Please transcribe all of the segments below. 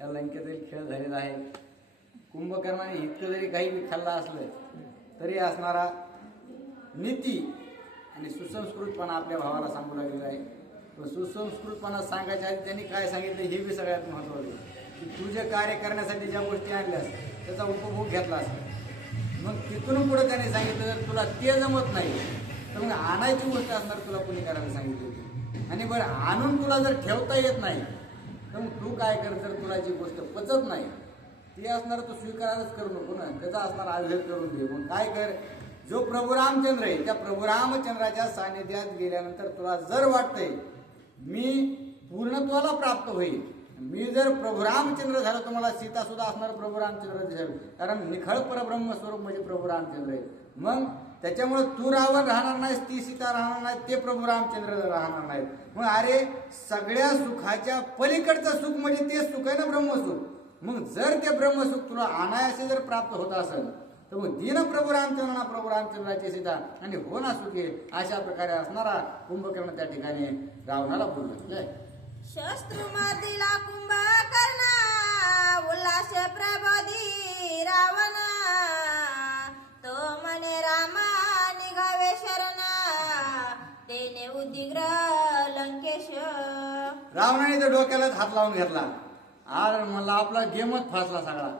या लंकेतील खेळ झालेला आहे. कुंभकर्णाने इतकं जरी काही बी खाल्लं असलं तरी असणारा नीती आणि सुसंस्कृतपणा आपल्या भावाला सांगू लागलेला आहे. तो सुसंस्कृतपणा सांगायच्या आधी त्यांनी काय सांगितलं हे बी सगळ्यात महत्त्वाचं की तुझे कार्य करण्यासाठी ज्या गोष्टी आणल्यास त्याचा उपभोग घेतलास. मग तिथून पुढे त्याने सांगितलं जर तुला ते जमत नाही तर मग आणायची गोष्ट असणार तुला कोणी करायला सांगितली होती. आणि बरं आणून तुला जर ठेवता येत नाही तर मग तू काय कर, जर तुला जी गोष्ट पचत नाही ती असणार तू स्वीकारायलाच करू नको ना, त्याचा असणार आग्रह करून घे. मग काय कर, जो प्रभू रामचंद्र आहे त्या प्रभू रामचंद्राच्या सानिध्यात गेल्यानंतर तुला जर वाटतंय मी पूर्णत्वाला प्राप्त होईल, मी जर प्रभू रामचंद्र झालो तर मला सीता सुद्धा असणार प्रभू रामचंद्र दिसेल, कारण निखळ परब्रह्म स्वरूप म्हणजे प्रभू रामचंद्र आहे. मग त्याच्यामुळे तू रावण राहणार नाहीस, ती सीता राहणार नाही, ते प्रभू रामचंद्र राहणार नाहीत. मग अरे सगळ्या सुखाच्या पलीकडचं सुख म्हणजे ते सुख आहे ना ब्रह्मसुख. मग जर ते ब्रह्मसुख तुला अनायासे जर प्राप्त होत असेल तर मग दिन प्रभू रामचंद्रांना प्रभू रामचंद्राची सीता आणि हो ना सुखे, अशा प्रकारे असणारा कुंभकर्ण त्या ठिकाणी रावणाला बोलला. शस्त्रुमर्दिला कुंभकर्ण उल्हास प्रबोधी रावण, तो म्हणे रामा निघावे शरण, तेने उद्विग्र लंकेश. रावणाने तर डोक्यालाच हात लावून घेतला. अरे मला आपला गेमच फासला सगळा.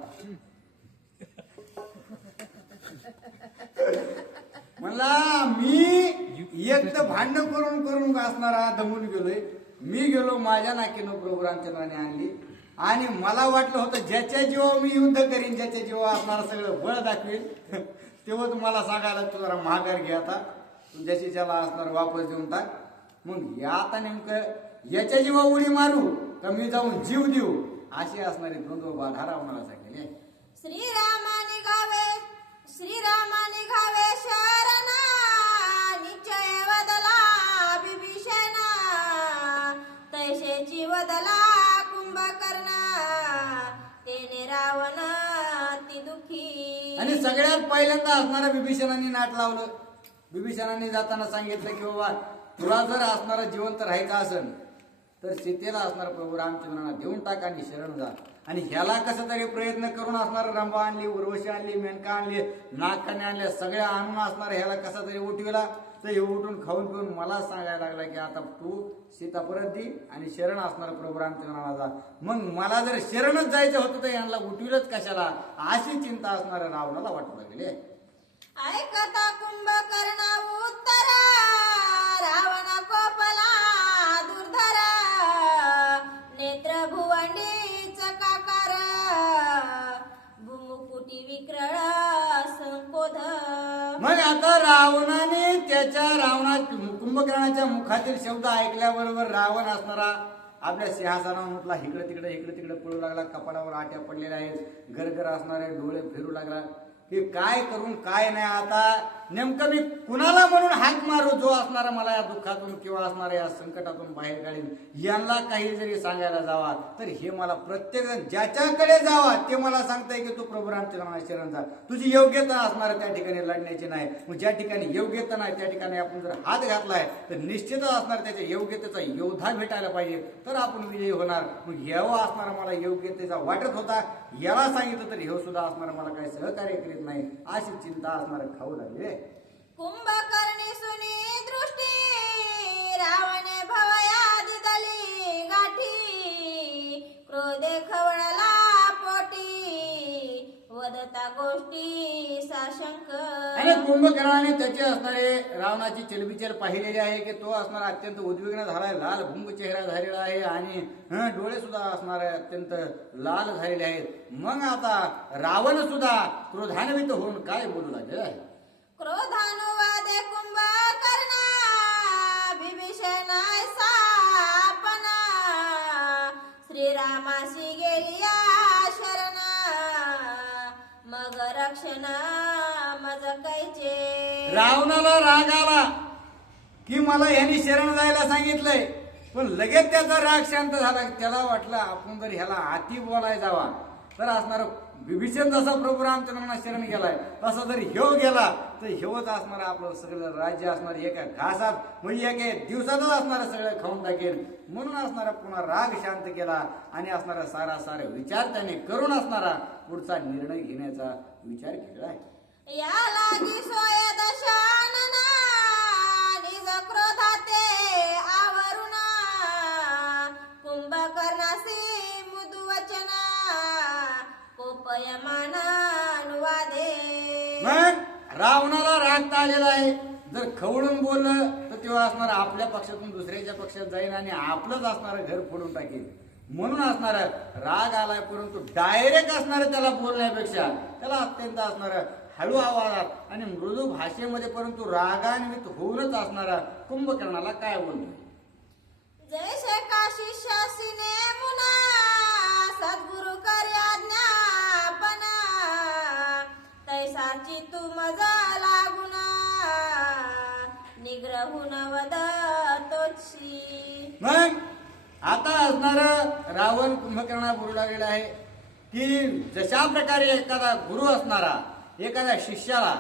म्हणला मी एक तर भांडण करून करून असणारा दमून गेलोय. मी गेलो माझ्या नाकीनं प्रभू रामचंद्राने आणली आणि मला वाटलं होतं ज्याच्या जीवा मी युद्ध करीन, ज्याच्या जीवा असणारा सगळं बळ दाखवेल, तेव्हा तुम्हाला सांगायला तू जरा महागार घे, आता ज्याची ज्याला असणार वापस देऊन टाक. मग या आता नेमकं याच्या जीवा उडी मारू का मी जाऊन जीव देऊ, अशी असणारी द्वंद्व बाधा रावणाला सांगितले. श्रीरामा निघावे शरण, निश्चय वदला विभीषण, तैसेची वदला कुंभकर्ण, तेने रावण ती दुखी. आणि सगळ्यात पहिल्यांदा असणारा विभीषणाने नाट लावलं. विभीषणाने जाताना सांगितलं की बाबा तुला जर असणारा जिवंत राहायचं असेल तर सीतेला असणारा प्रभू रामचंद्रांना देऊन टाक आणि शरण जा. आणि ह्याला कसं तरी प्रयत्न करून असणार रंभा आणली, उर्वशी आणली, मेनका आणली, नागकन्या आणल्या, सगळ्या आणून असणार ह्याला कसा तरी उठविला. तर हे उठून खाऊन पिऊन मला सांगायला लागला की आता तू सीता परत दी आणि शरण असणार प्रभू रामचंद्रांना जा. मग मला जर शरणच जायचं होतं तर यांना उठविलंच कशाला, अशी चिंता असणाऱ्या रावणाला वाटू लागली. ऐकता कुंभकर्ण उत्तर, रावण कोपला दुर्धर, नेत्र भुवंडी चकाकार, भूमुकुटी विक्रळ संकोध. मग आता रावणाने कुंभकर्णाच्या मुखातील शब्द ऐकल्याबरोबर रावण असणारा आपल्या सिंहासनावर उठला, इकडे तिकडे पळू लागला. कपाळावर आट्या पडलेल्या आहेत, गरगर असणारे डोळे फिरू लागला की काय करून काय नाही. आता नेमकं मी कुणाला म्हणून हाक मारू जो असणारा मला या दुःखातून किंवा असणाऱ्या या संकटातून बाहेर काढीन. यांना काही जरी सांगायला जावा तर हे मला प्रत्येक जण ज्याच्याकडे जावा ते मला सांगताय की तू प्रभू रामचंद्रांना शरण जा, तुझी योग्यता असणार त्या ठिकाणी लढण्याची नाही. मग ज्या ठिकाणी योग्यता नाही त्या ठिकाणी आपण जर हात घातलाय तर निश्चितच असणार त्याच्या योग्यतेचा योद्धा भेटायला पाहिजे तर आपण विजयी होणार. मग ह्यावा असणारा मला योग्यतेचा वाटत होता, याला सांगितलं तर हे सुद्धा असणार मला काही सहकार्य करीत नाही, अशी चिंता असणार खाऊ लागले. कुंभकर्णी सुनी दृष्टी, रावण भवया दिदली गाठी, क्रोधे खवळला पोटी, वदता गोष्टी साशंक. आणि कुंभकर्णाने त्याचे असणारे रावणाची चलबिचल पाहिलेली आहे की तो असणारा अत्यंत उद्विग्न झालाय, लाल भुंग चेहरा झालेला आहे आणि डोळे सुद्धा असणारे अत्यंत लाल झालेले आहेत. मग आता रावण सुद्धा क्रोधान्वित होऊन काय बोलू लागले. क्रोधानुवादे कुंभकर्ण, विभीषणाय सापना, श्रीरामाशी गेलिया शरण, मग रक्षण मज कैचे. रावणाला राग आला की मला यांनी शरण जायला सांगितलंय, पण लगेच त्याचा राग शांत झाला. त्याला वाटलं आपण जर ह्याला अति बोलाय जावा तर असणार विभीषण जसा प्रभू रामचंद्रांना शरण गेलाय तसा जर ह्यो गेला तर ह्योच असणार आपलं सगळं राज्य असणार एका घासात म्हणजे एका दिवसातच असणार सगळं खाऊन टाकेल. म्हणून असणारा पुन्हा राग शांत केला आणि असणारा सारा विचार त्याने करून असणारा पुढचा निर्णय घेण्याचा विचार केला आहे. या लागी सोय दशानना निज क्रोधाते आवरुणा कुंभकर्णासी मुदु वचना कोपयमाना अनुवादे. मग रावणाला राग आलेला आहे. जर खवळून बोललं तर तेव्हा असणार आपल्या पक्षातून दुसऱ्याच्या पक्षात जाईल आणि आपलंच असणारं घर फोडून टाकेल. म्हणून असणार राग आलाय परंतु डायरेक्ट असणार त्याला बोलण्यापेक्षा त्याला अत्यंत असणार हळू आवाजात आणि मृदू भाषेमध्ये परंतु रागान्वित होऊनच असणारा कुंभकर्णाला काय बोलतो. जैसे काशी शासिने मुना सद्गुरु कार्याज्ञापन तैसाची तू मजा लागुना निग्रहून वदतोची. मग आता असणार रावण कुंभकर्णा बोलू लागलेला आहे की जशा प्रकारे एखादा गुरु असणारा एखाद्या शिष्याला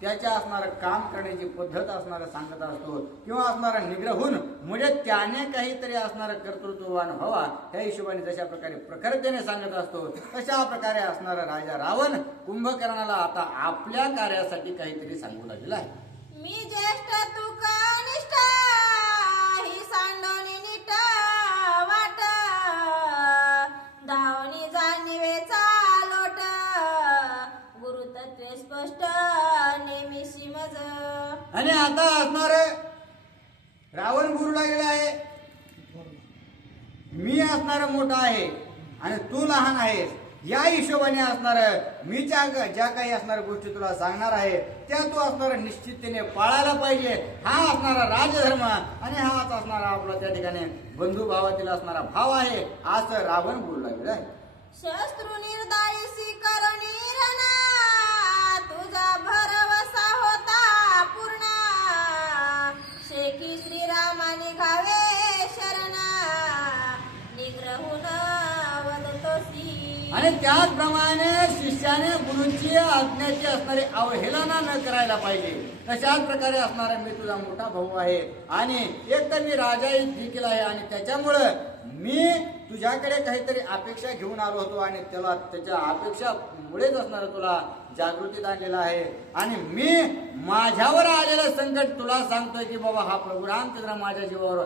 त्याच्या असणारं काम करण्याची पद्धत असणारा सांगत असतो किंवा असणारा निग्रहून म्हणजे त्याने काहीतरी असणारं कर्तृत्ववान व्हावा त्या हिशोबाने जशा प्रकारे प्रखरतेने सांगत असतो तशा प्रकारे असणारा राजा रावण कुंभकर्णाला आता आपल्या कार्यासाठी काहीतरी सांगू लागलेला आहे. मी ज्येष्ठ तू कनिष्ठ ही सांडोनी नीट वाट धावणी जाणीवे चालोट गुरुतत्वे स्पष्ट नेहमीशी मज. आणि आता असणार रावण गुरु लागलेला आहे. मी असणार मोठा आहे आणि तू लहान आहेस या हिशोबाने असणार मी ज्या काही असणाऱ्या गोष्टी तुला सांगणार आहे त्या तू असणार निश्चिततेने पाळायला पाहिजे. हा असणारा राजधर्म आणि हाच असणारा आपला त्या ठिकाणी बंधुभावातील असणारा भाव आहे असं रावण बोलू लागलेला आहे. शस्त्रू निर्दाळीसी करुणी रणा तुझा भरवसा होता पूर्ण शेकी श्रीरामाने घावे शरणा निग्रहून वदतोसी. आणि त्याचप्रमाणे शिष्याने गुरूंची आज्ञाची असणारी अवहेलना न करायला पाहिजे. तशाच प्रकारे असणारा मी तुझा मोठा भाऊ आहे आणि एक तर मी राजा देखील आहे आणि त्याच्यामुळं मी तुझ्याकडे काहीतरी अपेक्षा घेऊन आलो होतो आणि त्याला त्याच्या अपेक्षामुळेच असणार तुला जागृतीत आणलेला आहे. आणि मी माझ्यावर आलेलं संकट तुला सांगतोय की बाबा हा प्रभू रामचंद्र माझ्या जीवावर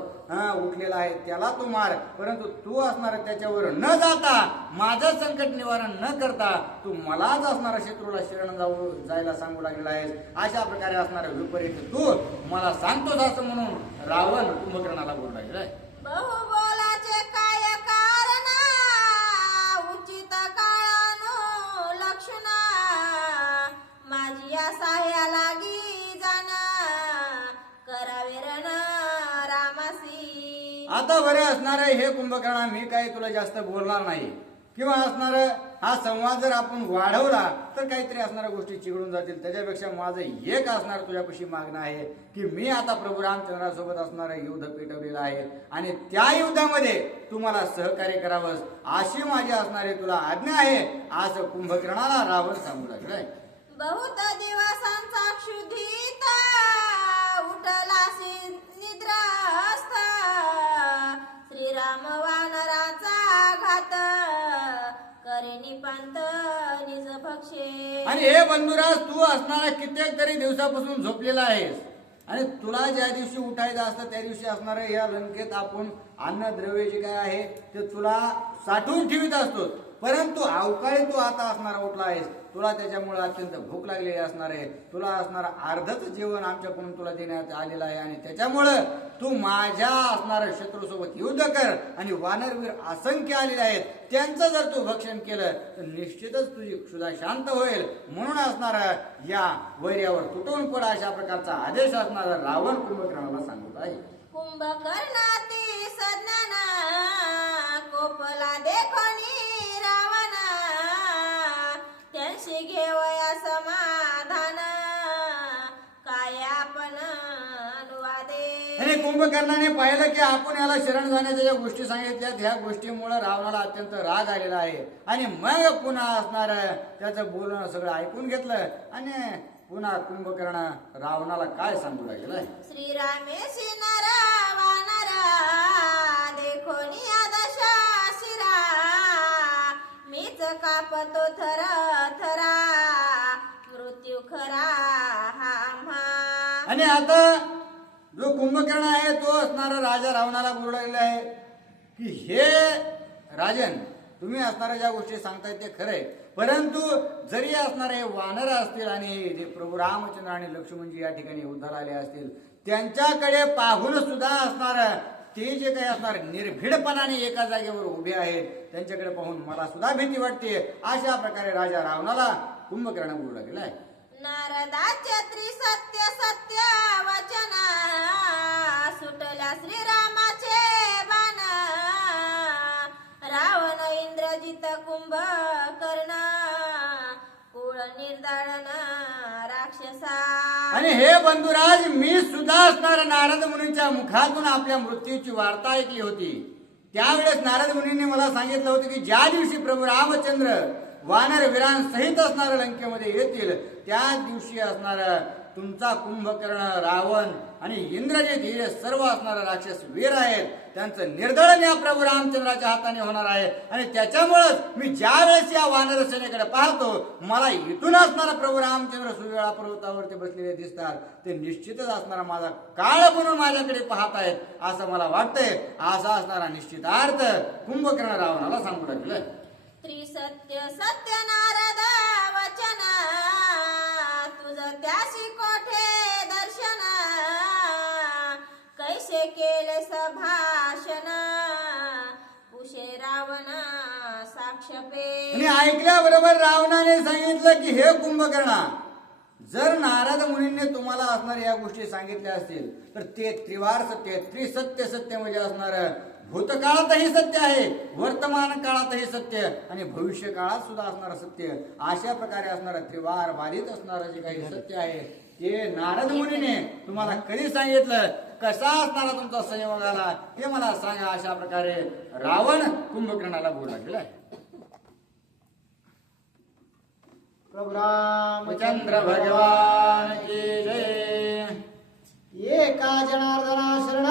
उठलेला आहे त्याला तू मार परंतु तू असणार त्याच्यावर न जाता माझं संकट निवारण न करता तू मलाच असणारा शत्रूला शरण जायला सांगू लागलेला आहेस. अशा प्रकारे असणारा विपरीत तू मला सांगतोस असं म्हणून रावण कुंभकर्णाला बोलू लागलेला आहे. बहु बोलाचे काय कारण उचित काळानो लक्षणा माझी साह्या लागी जाना करावे रण रामासी. आता बरं असणार आहे हे कुंभकर्णा मी काही तुला जास्त बोलणार नाही किंवा असणार हा संवाद जर आपण वाढवला तर काहीतरी असणाऱ्या गोष्टी चिघळून जातील. त्याच्यापेक्षा माझं एक असणार तुझ्यापाशी मागणं आहे की मी आता प्रभू रामचंद्रासोबत असणारं युद्ध पेटवलेलं आहे आणि त्या युद्धामध्ये तू मला सहकार्य करावंस अशी माझी असणारी तुला आज्ञा आहे असं कुंभकर्णाला रावण सांगू लागलाय. बहुत दिवसांचा क्षुधित उठलासी निद्रास्थ श्रीराम वानराचा घात करे निपांत निज भक्षे. आणि हे बंधुराज तू असणारा कित्येक तरी दिवसापासून झोपलेला आहेस आणि तुला ज्या दिवशी उठायचं असतं त्या दिवशी असणारं या लंकेत आपण अन्नद्रव्य जे काय आहे ते तुला साठवून ठेवित असतो परंतु अवकाळी तू आता असणारा उठला आहेस. तुला त्याच्यामुळे अत्यंत भूक लागलेली असणार आहे. तुला असणारा अर्धच जेवण आमच्याकडून तुला देण्यात आलेलं आहे आणि त्याच्यामुळं तू माझ्या असणाऱ्या शत्रूसोबत युद्ध कर आणि वानरवीर असंख्य आलेले आहेत त्यांचं जर तू भक्षण केलं तर निश्चितच तुझी क्षुधा शांत होईल. म्हणून असणारा या वैर्यावर तुटून पड अशा प्रकारचा आदेश असणारा रावण कुंभकर्णाला सांगत आहे. कुंभकर्णाती सज्ञाना कोपला देखोनी रावणा त्यांशी घेवया समाधान काय आपण अनुवादे. आणि कुंभकर्णाने पाहिलं की आपण याला शरण जाण्याच्या ज्या गोष्टी सांगितल्यात ह्या गोष्टीमुळे रावणाला अत्यंत राग आलेला आहे आणि मग पुन्हा असणार त्याचं बोलणं सगळं ऐकून घेतलं आणि पुन्हा कुंभकर्ण रावणाला काय सांगू लागेल. श्रीरामेशी नर वानर देखोनी आदशा शिरा मीच कापतो थर थरा मृत्यू खरा हा आम्हा. आणि आता जो कुंभकर्ण आहे तो असणारा राजा रावणाला बोलू लागलेला आहे की हे राजन तुम्ही असणाऱ्या ज्या गोष्टी सांगतायत ते खरंय, परंतु जरी असणारे हे वानर असतील आणि जे प्रभू रामचंद्र आणि लक्ष्मणजी या ठिकाणी युद्धाला आले असतील त्यांच्याकडे पाहून सुद्धा असणार ते जे काही असणार निर्भीडपणाने एका जागेवर उभे आहेत त्यांच्याकडे पाहून मला सुद्धा भीती वाटते. अशा प्रकारे राजा रावणाला कुंभकर्ण बोलू लागलेला आहे. नारदाचे त्रिसत्य सत्य वचन सुटल्या श्रीरामाचे बाण रावण इंद्रजित कुंभकर्ण कुळ निर्दाळन राक्षसा. आणि हे बंधुराज मी सुद्धा असणार नारद मुनींच्या मुखातून आपल्या मृत्यूची वार्ता ऐकली होती. त्यावेळेस नारद मुनींनी मला सांगितलं होतं की ज्या दिवशी प्रभू रामचंद्र वानर वीरांसहित असणाऱ्या लंकेमध्ये येतील त्या दिवशी असणार तुमचा कुंभकर्ण रावण आणि इंद्रजित हे सर्व असणारे राक्षस वीर आहेत त्यांचं निर्दळन या प्रभू रामचंद्राच्या हाताने होणार आहे. आणि त्याच्यामुळेच मी ज्या वेळेस या वानर सेनेकडे पाहतो मला इथून असणारा प्रभू रामचंद्र सुवेळा पर्वतावरती बसलेले दिसतात. ते निश्चितच असणारा माझा काळ म्हणून माझ्याकडे पाहत आहेत असं मला वाटतंय. असा असणारा निश्चितार्थ कुंभकर्ण रावणाला सांगू लागलाय. त्रिसत्य सत्य नारद वचन तुझ त्याशी कोठे दर्शन कैसे केले सभाषण पुषे रावण साक्षपे. आणि ऐकल्याबरोबर रावणाने सांगितलं की हे कुंभकर्णा जर नारद मुनींनी तुम्हाला असणाऱ्या या गोष्टी सांगितल्या असतील तर ते त्रिवार सत्य त्रिसत्य सत्य म्हणजे असणार भूतकाळातही सत्य आहे वर्तमान काळातही सत्य आणि भविष्य काळात सुद्धा असणारं सत्य अशा प्रकारे असणारं त्रिवार बाधित असणारं जे काही सत्य आहे ते नारद मुनीने तुम्हाला कधी सांगितलं कसा असणारा तुमचा संयोग आला हे मला सांगा. अशा प्रकारे रावण कुंभकर्णाला बोलू लागलाय. प्रभु रामचंद्र भगवान की जय. एका जनार्दना शरण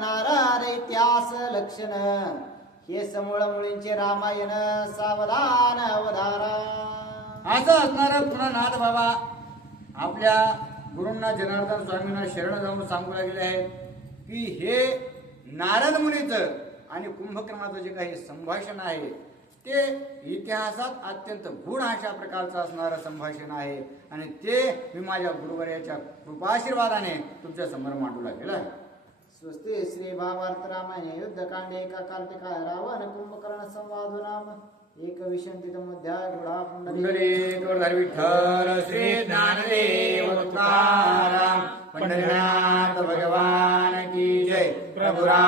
नारद इतिहास लक्षण हे समूळ मुळींचे रामायण सावधान अवधारा. असं असणारं पुन्हा नाथ बाबा आपल्या गुरूंना जनार्दन स्वामींना शरण जाऊन सांगू लागले आहेत की हे नारद मुनीचं आणि कुंभकर्णाचं जे काही संभाषण आहे ते इतिहासात अत्यंत गूढ अशा प्रकारचं असणारं संभाषण आहे आणि ते मी माझ्या गुरुवर्याच्या कृपाशीर्वादाने तुमच्या समोर मांडू लागलेलं आहे. स्वस्ति श्री भागवत रामायण युद्धकांडे एका काल्पिका रावण कुंभकर्ण संवादो नाम एक विशंतित मध्याय गुढा पुंडलीक विठ्ठल श्री ज्ञानदेव तुकाराम पंढरीनाथ भगवान की जय. प्रभु राम